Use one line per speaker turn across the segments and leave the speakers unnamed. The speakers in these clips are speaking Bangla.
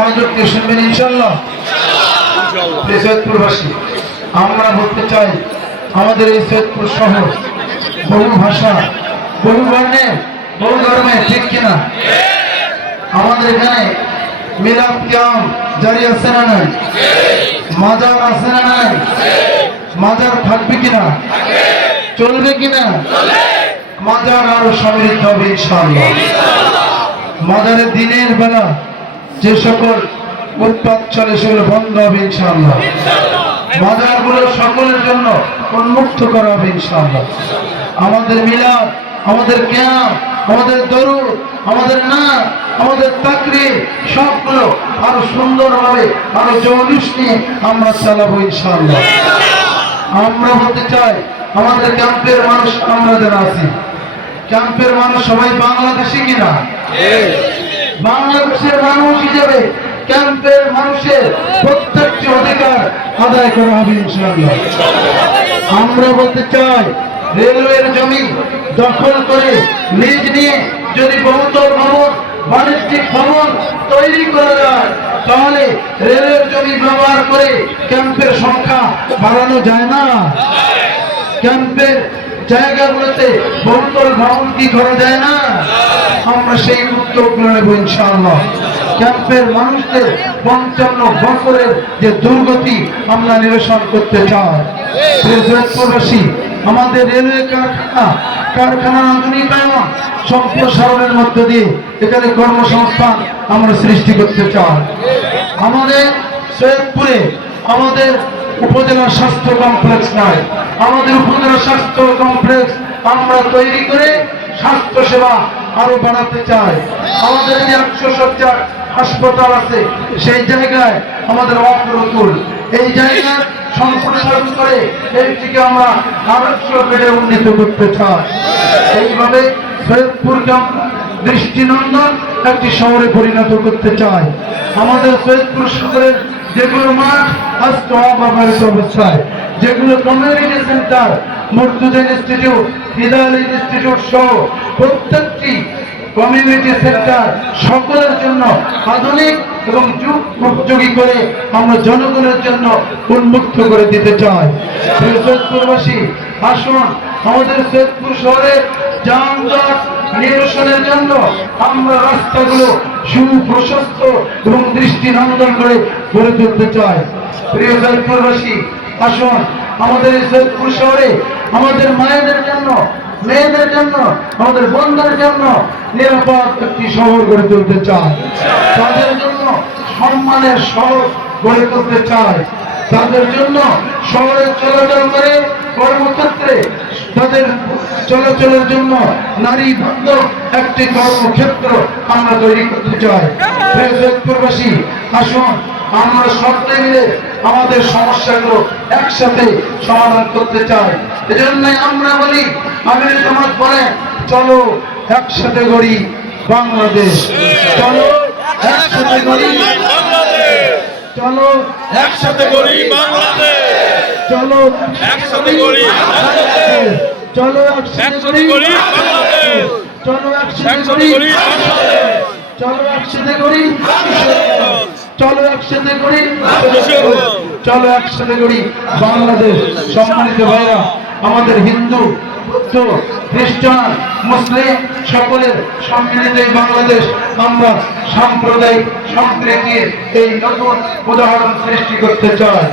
মনোযোগ দিয়ে শুনবেন ইনশাল্লাহ সৈয়দপুরবাসী আমরা বলতে চাই আমাদের এই সৈয়দপুর শহর বহু ভাষা বহু বর্ণে বহু ধর্মে ঠিক কিনা? আমাদের এখানে ক্যাম জারি আছে না নাই? মাজার আছে না নাই? মাজার থাকবে কিনা? চলবে কিনা? মাজার আরও সমৃদ্ধ হবে ইনশাআল্লাহ। মাজারের দিনের বেলা যে সকল উৎপাদ চলে সেগুলো বন্ধ হবে ইনশাআল্লাহ। মাজারগুলো সকলের জন্য উন্মুক্ত করা হবে ইনশাআল্লাহ। আমাদের মিলাদ আমাদের জ্ঞান আমাদের দরুদ আমাদের না আমাদের তাকরি সবগুলো আরও সুন্দরভাবে আরও জৌলুস নিয়ে আমরা চালাবো ইনশাআল্লাহ। আমরা হতে চাই আমাদের ক্যাম্পের মানুষ আমরা যারা আছি। ক্যাম্পের মানুষ সবাই বাংলাদেশি কিনা? বাংলাদেশের মানুষ হিসেবে ক্যাম্পের মানুষের প্রত্যেকটি অধিকার আদায় করা হবে আমরা বলতে চাই, রেলওয়ের জমি দখল করে লিজ নিয়ে যদি বহুতল ভবন বাণিজ্যিক ভবন তৈরি করা যায়, তাহলে রেলের জমি ব্যবহার করে ক্যাম্পের সংখ্যা বাড়ানো যায় না। ক্যাম্পের জায়গাগুলোতে বহুতল ভবন কি করা যায় না? আমরা সেই উদ্যোগগুলো নেব ইনশাআল্লাহ। ক্যাম্পের মানুষদের পঞ্চান্ন বছরের যে দুর্গতি আমরা নিরসন করতে চাই। আমাদের রেলওয়ে কারখানা, কারখানার আধুনিকায়ন সম্প্রসারণের মধ্য দিয়ে এখানে কর্মসংস্থান আমরা সৃষ্টি করতে চাই। আমাদের সৈয়দপুরে আমাদের উপজেলা স্বাস্থ্য কমপ্লেক্স নাই আমাদের উপজেলা স্বাস্থ্য কমপ্লেক্স আমরা তৈরি করে স্বাস্থ্য সেবা আরও বাড়াতে চাই। আমাদের যে একশো সজ্জার হাসপাতাল আছে, সেই জায়গায় আমাদের অগ্রতুল এই জায়গা সম্প্রসারণ করে এইটিকে আমরা আরও বেড়ে উন্নীত করতে চাই। এইভাবে সৈয়দপুরকে আমরা দৃষ্টিনন্দন একটি শহরে পরিণত করতে চাই। আমাদের সৈয়দপুর শহরের যেগুলো মাঠ আজকে অব্যবহৃত অবস্থায় যেগুলো community centre Murtuza institute Hidal institute সহ প্রত্যেকটি কমিউনিটি সেন্টার সকলের জন্য আধুনিক এবং যুগ উপযোগী করে আমরা জনগণের জন্য উন্মুক্ত করে দিতে চাই। সৈয়দপুরবাসী, আসুন আমাদের সৈয়দপুর শহরের যানজট নিরসনের জন্য আমরা রাস্তাগুলো সুপ্রশস্ত এবং দৃষ্টিনন্দন করে গড়ে তুলতে চাই প্রিয় সৈয়দপুরবাসী আসুন আমাদের সৈয়দপুর শহরে আমাদের মায়েদের জন্য, মেয়েদের জন্য, আমাদের বন্ধুদের জন্য নিরাপদ একটি শহর গড়ে তুলতে চাই তাদের জন্য সম্মানের শহর গড়ে তুলতে চাই তাদের জন্য শহরে চলাচল করে কর্মক্ষেত্রে তাদের চলাচলের জন্য নারী বান্ধব একটি কর্মক্ষেত্র আমরা তৈরি করতে চাই। সৈয়দপুরবাসী আসুন, আমরা সকলে মিলে আমাদের সমস্যাগুলো একসাথে সমাধান করতে চাই। এজন্যই আমরা বলি, আমির সমাজ বলে, চলো একসাথে গড়ি বাংলাদেশ। চলো একসাথে গড়ি চলো
একসাথে করি বাংলাদেশ।
চলো।
একসাথে করি।
চলো একসাথে
করি।
চলো একসাথে
করি।
চলো একসাথে করি। চলো একসাথে করি। চলো একসাথে করি। বাংলাদেশ সম্মানিত ভাইরা আমাদের হিন্দু বৌদ্ধ খ্রিস্টান, মুসলিম সকলের সম্মিলিত এই বাংলাদেশ আমরা সাম্প্রদায়িক সম্প্রীতির এই নতুন উদাহরণ সৃষ্টি করতে চাই।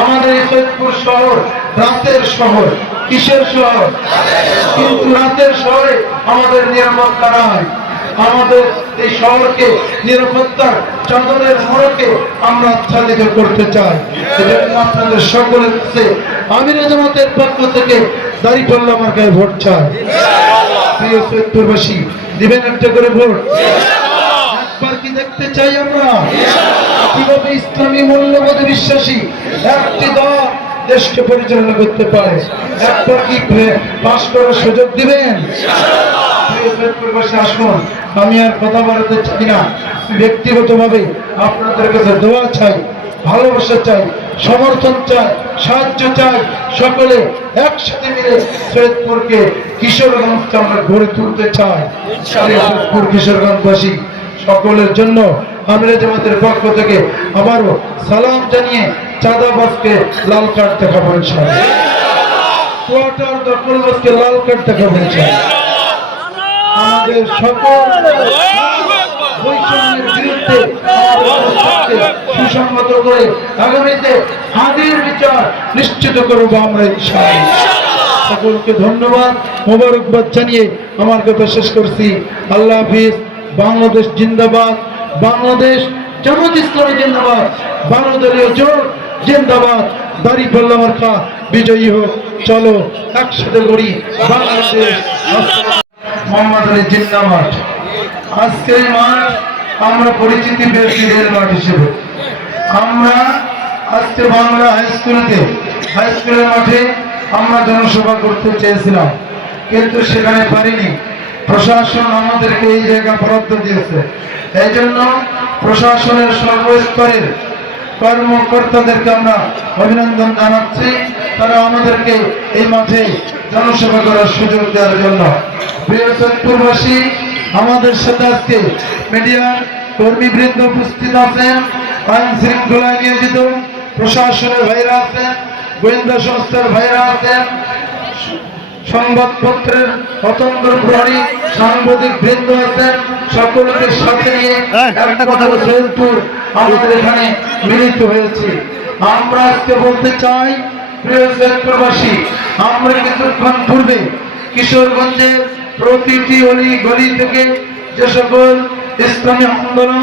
আমাদের এই সৈয়দপুর শহর রাতের শহর, কিসের শহর? কিন্তু রাতের শহরে আমাদের নিরাপত্তা নাই। আমাদের এই শহরকে নিরাপত্তার চাদরের মোড়কে আমরা আচ্ছাদিত করতে চাই। এজন্য আপনাদের সকলের কাছে আমির জামাতের পক্ষ থেকে দাঁড়িপাল্লা আমার গায়ে ভোট চাই। প্রিয় সৈয়দপুরবাসী দিবেন একটা করে ভোট? একবার কি দেখতে চাই আমরা? কীভাবে ইসলামী মূল্যবোধে বিশ্বাসী একটি দল দেশকে পরিচালনা করতে পারে? একবার কি পাশ করার সুযোগ দিবেন? আসুন। আমি আর কথা বলাতে চাই না। ব্যক্তিগতভাবে আপনাদের কাছে দোয়া চাই ভালোবাসা চাই সমর্থন চাই সাহায্য চাই সকলে একসাথে মিলে সৈয়দপুরকে কিশোরগঞ্জকে আমরা গড়ে তুলতে চাই। সৈয়দপুর কিশোরগঞ্জবাসী সকলের জন্য আমিরে জামাতের পক্ষ থেকে আবারও সালাম জানিয়ে চাঁদাবাজকে লাল কার্ড দেখাবো কোয়ার্টার দখলবাজকে লাল কার্ড দেখাবো আমাদের সকল বৈষম্যের বিরুদ্ধে সুসংহত করে আগামীতে হাজির বিচার নিশ্চিত করব আমরা ইনশাআল্লাহ। সকলকে ধন্যবাদ মোবারকবাদ জানিয়ে আমার কথা শেষ করছি। আল্লাহ হাফিজ বাংলাদেশ জিন্দাবাদ বাংলাদেশ জামাত ইসলামী জিন্দাবাদ বাংলাদেশীয় জোর জিন্দাবাদ দাড়ি পাল্লা মার্কা বিজয়ী হোক চলো একসাথে করি বাংলাদেশ মোহাম্মদ আলী জিন্দাবাদ। আজকের মাঠ আমরা পরিচিতি পেয়েছি রেল মাঠ হিসেবে। আমরা আজকে বাংলা হাই স্কুলকে হাই স্কুলের মাঠে আমরা জনসভা করতে চেয়েছিলাম। কিন্তু সেখানে পারিনি। প্রশাসন আমাদেরকে এই জায়গা বরাদ্দ দিয়েছে। এই জন্য প্রশাসনের সর্বস্তরের কর্মকর্তাদেরকে আমরা অভিনন্দন জানাচ্ছি। তারা আমাদেরকে এই মাঠে জনসভা করার সুযোগ দেওয়ার জন্য। প্রিয় সৈয়দপুরবাসী আমাদের সাথে আজকে মিডিয়ার কর্মীবৃন্দ উপস্থিত আছেন। আইন শৃঙ্খলায় নিয়োজিত প্রশাসনের ভাইরা আছেন গোয়েন্দা সংস্থার ভাইরা আছেন সংবাদপত্রের অতন্ত্র প্রহরী সাংবাদিক বৃন্দ আছেন সকলকে সাথে নিয়ে একটা কথা সৈয়দপুর আমাদের এখানে মিলিত হয়েছে। আমরা আজকে বলতে চাই প্রিয় সৈয়দপুরবাসী আমরা কিছুক্ষণ পূর্বে কিশোরগঞ্জের প্রতিটি অলি গলি থেকে যে সকল ইসলামী আন্দোলন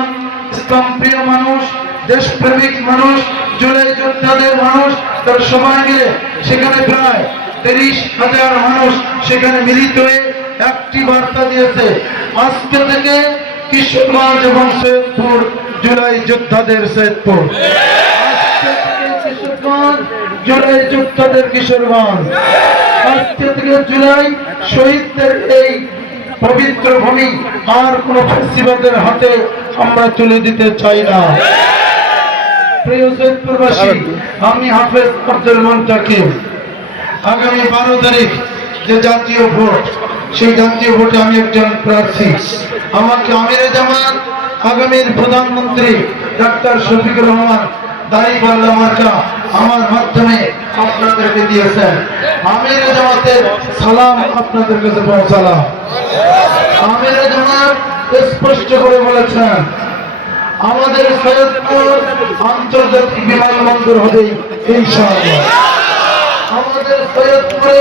ইসলাম প্রিয় মানুষ দেশপ্রেমিক মানুষ, জুলাই যোদ্ধাদের মানুষ, তার সবাই মিলে সেখানে প্রায় তিরিশ হাজার মানুষ সেখানে মিলিত হয়ে একটি বার্তা দিয়েছে। আজকে থেকে কিশোরগঞ্জ এবং সৈয়দপুর জুলাই যোদ্ধাদের সৈয়দপুর। জুলাই যোদ্ধাদের কিশোরগঞ্জ। আজকে থেকে জুলাই শহীদদের এই পবিত্র ভূমি আর কোন ফেসিবাদের হাতে আমরা তুলে দিতে চাই না। সৈয়দপুরবাসী আমি হাফেজ আব্দুল আগামী বারো তারিখ যে জাতীয় ভোট সেই জাতীয় ভোটে আমি একজন প্রার্থী। আমাকে আমিরে জামান আগামীর প্রধানমন্ত্রী ডাক্তার শফিকুর রহমান দাঁড়িপাল্লা মার্কা আমার মাধ্যমে আপনাদেরকে দিয়েছেন। আমিরে জামাতের সালাম আপনাদের কাছে পৌঁছালাম। আমিরে জামাত স্পষ্ট করে বলেছেন আমাদের সৈয়দপুর আন্তর্জাতিক বিমানবন্দর হবে ইনশাআল্লাহ। আমাদের সৈয়দপুরে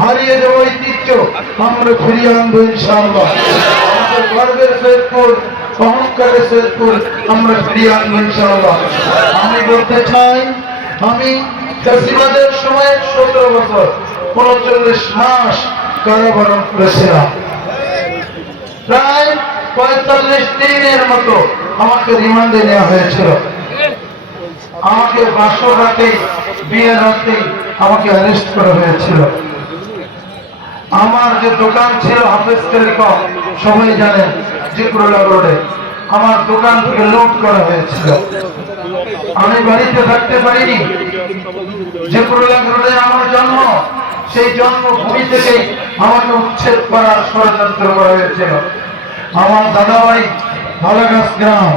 হারিয়ে যাওয়া ঐতিহ্য আমরা ফিরিয়ে আনব ইনশাআল্লাহ। আমাদের গর্বের সৈয়দপুর, অহংকারের সৈয়দপুর আমরা ফিরিয়ে আনব ইনশাআল্লাহ। আমি বলতে চাই, আমি চাষিবাদের সময় সতেরো বছর উনচল্লিশ মাস কারাবরণ করেছিলাম। প্রায় পঁয়তাল্লিশ দিনের মতো আমাকে রিমান্ডে নেওয়া হয়েছিল। আমাকে বাসর রাতে, বিয়ের রাতে আমাকে অ্যারেস্ট করা হয়েছিল। আমার যে দোকান ছিল, হাফেজ টেলিকম, সবাই জানেন জিকুরুল্লাহ রোডে। আমার দোকান থেকে লুট করা হয়েছিল। আমি বাড়িতে থাকতে পারিনি। জিকুরুল্লাহ রোডে আমার জন্ম। সেই জন্মভূমি থেকে আমাকে উচ্ছেদ করার ষড়যন্ত্র করা হয়েছিল। আমার দাদা বাড়ি ভালাগাছ গ্রাম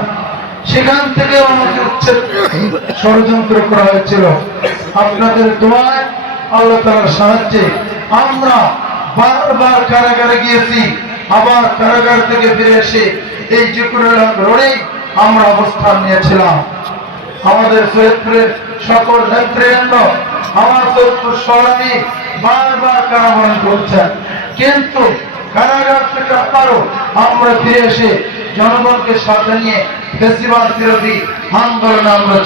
সেখান থেকে আমাকে উচ্ছেদ ষড়যন্ত্র করা হয়েছিল। আপনাদের দোয়ায় আল্লাহ তালার সাহায্যে আমরা বারবার কারাগারে গিয়েছি, আবার কারাগার থেকে ফিরে এসে এই জিকুরুল রোডেই আমরা অবস্থান নিয়েছিলাম। আমাদের সৈয়দপুরের সকল নেতৃবৃন্দ, আমার সৈয়দপুর শহরে বারবার কারাবরণ করছেন। কিন্তু কারাগার আমরা ফিরে এসে জনগণকে সাথে নিয়ে ফেসিবাদ বিরোধী আন্দোলনে আমরা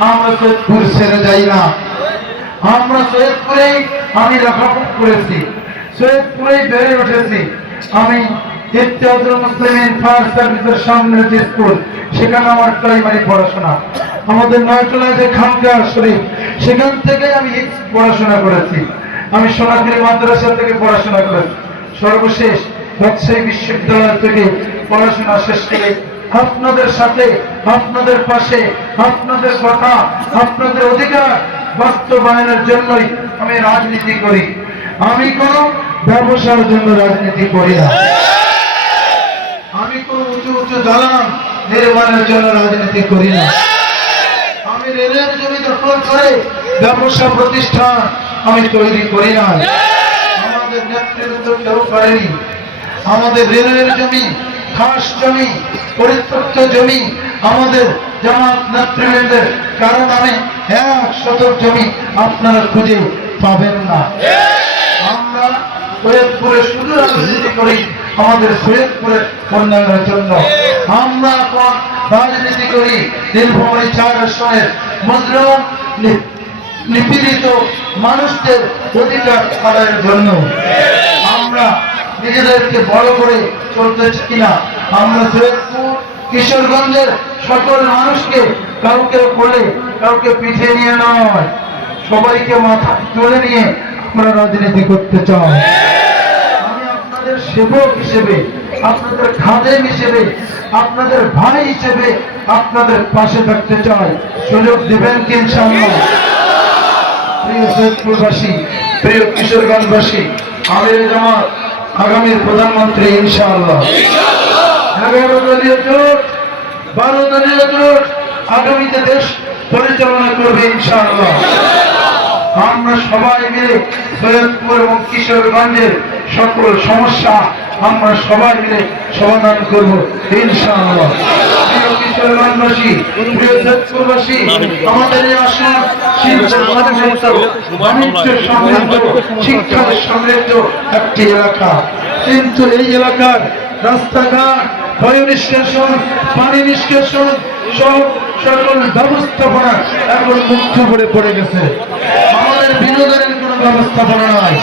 আমরা ছেড়ে যাই না। আমরা সৈয়দপুরেই আমি করেছি। সৈয়দপুরেই বেড়ে উঠেছি। আমি সেখানে আমার প্রাইমারি পড়াশোনা। আমাদের নয়তলায় যে খানকা শরীফ, সেখান থেকে আমি পড়াশোনা করেছি। আমি সোনাপুরি মাদ্রাসা থেকে পড়াশোনা করেছি সর্বশেষ রাজশাহী বিশ্ববিদ্যালয় থেকে পড়াশোনা শেষ করে আপনাদের সাথে, আপনাদের পাশে, আপনাদের কথা, আপনাদের অধিকার বাস্তবায়নের জন্যই আমি রাজনীতি করি। আমি কোনো ব্যবসার জন্য রাজনীতি করি না। আমি কোন উঁচু উঁচু দালান নির্মাণের জন্য রাজনীতি করি না। আমি রেলের জমি দখল করে ব্যবসা প্রতিষ্ঠান আমি তৈরি করি না। আমাদের নেতৃত্ব কেউ করেনি। আমাদের রেলের জমি খাস জমি পরিত্যক্ত জমি আমাদের জামাত নেতৃবৃন্দের কারণ আমি এক শতক জমি আপনারা খুঁজে পাবেন না। আমরা সৈয়দপুরে শুধু রাজনীতি করি আমাদের সৈয়দপুরের উন্নয়নের জন্য। আমরা এখন রাজনীতি করি নীলফামারী চার আসনের মজলুম নিপীড়িত মানুষদের অধিকার আদায়ের জন্য আমরা নিজেদেরকে বড় করে চলতেছি কিনা? আমরা সৈয়দপুর, কিশোরগঞ্জের সকল মানুষকে কাউকে বলে, কাউকে পিছিয়ে নিয়ে নয়, সবাইকে মাথা তুলে নিয়ে আমরা রাজনীতি করতে চাই। আমি আপনাদের সেবক হিসেবে, আপনাদের খাদেম হিসেবে, আপনাদের ভাই হিসেবে আপনাদের পাশে থাকতে চাই। সুযোগ দিবেন কি প্রিয় সৈয়দপুরবাসী প্রিয় কিশোরগঞ্জবাসী আমির জামাত, আগামীর প্রধানমন্ত্রী, ইনশাআল্লাহ। এগারো দলীয় জোট, বারো দলীয় জোট আগামীতে দেশ পরিচালনা করবে, ইনশাআল্লাহ। আমরা সবাই মিলে সৈয়দপুর এবং কিশোরগঞ্জের সকল সমস্যা আমরা সবাই মিলে সমাধান করব, ইনশাআল্লাহ। এই এলাকার রাস্তাঘাট পানি সব সকল ব্যবস্থাপনা এখন মুক্ত করে পড়ে গেছে। আমাদের বিনোদনের কোনো ব্যবস্থাপনা নাই।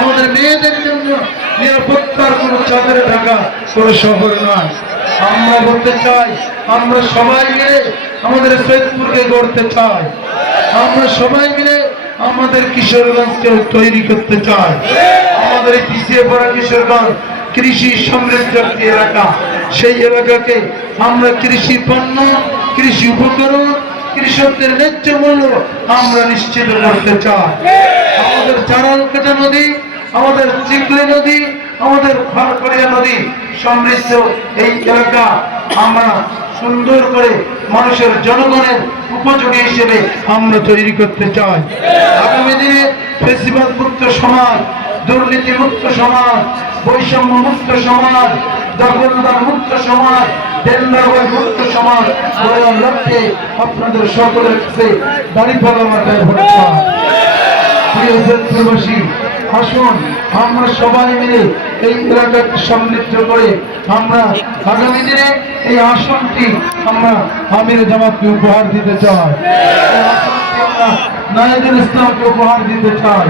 আমাদের মেয়েদের জন্য নিরাপত্তার কোনো চাদরে ঢাকা কোনো শহর নয়। আমরা বলতে চাই, আমরা সবাই মিলে আমাদের সৈয়দপুরকে গড়তে চাই। আমরা সবাই মিলে আমাদের কিশোরগঞ্জকে তৈরি করতে চাই। আমাদের পিছিয়ে পড়া কিশোরগঞ্জ কৃষি সমৃদ্ধ একটি এলাকা। সেই এলাকাকে আমরা কৃষি পণ্য, কৃষি উপকরণ, কৃষকদের ন্যায্য মূল্য আমরা নিশ্চিত করতে চাই। আমাদের চারালকাটা নদী আমাদের চিকলে নদী, আমাদের খড়কড়িয়া নদী সমৃদ্ধ এই এলাকা আমরা সুন্দর করে মানুষের জনগণের উপযোগী হিসেবে আমরা তৈরি করতে চাই। আগামী দিনে ফেসিবাদ মুক্ত সমাজ, দুর্নীতি মুক্ত সমাজ, বৈষম্য মুক্ত সমাজ, দখলদার মুক্ত সমাজ, দেনদারবাজ মুক্ত সমাজ লক্ষ্যে আপনাদের সকলের কাছে দাঁড়িয়ে পালা সৈয়দপুরবাসী আসুন, আমরা সবাই মিলে এই এলাকাকে সমৃদ্ধ করে আমরা আগামী দিনে এই আসনটি আমরা আমির জামাতকে উপহার দিতে চাই। নায়েদুল ইসলামকে উপহার দিতে চাই।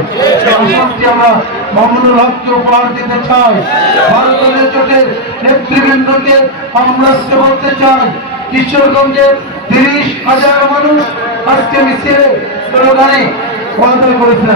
আসনটি আমরা মামুনুল হককে উপহার দিতে চাই। ভারতীয় জোটের নেতৃবৃন্দকে আমরা বলতে চাই, কিশোরগঞ্জের তিরিশ হাজার মানুষ আজকে মিছিলে ওয়াদা করেছেন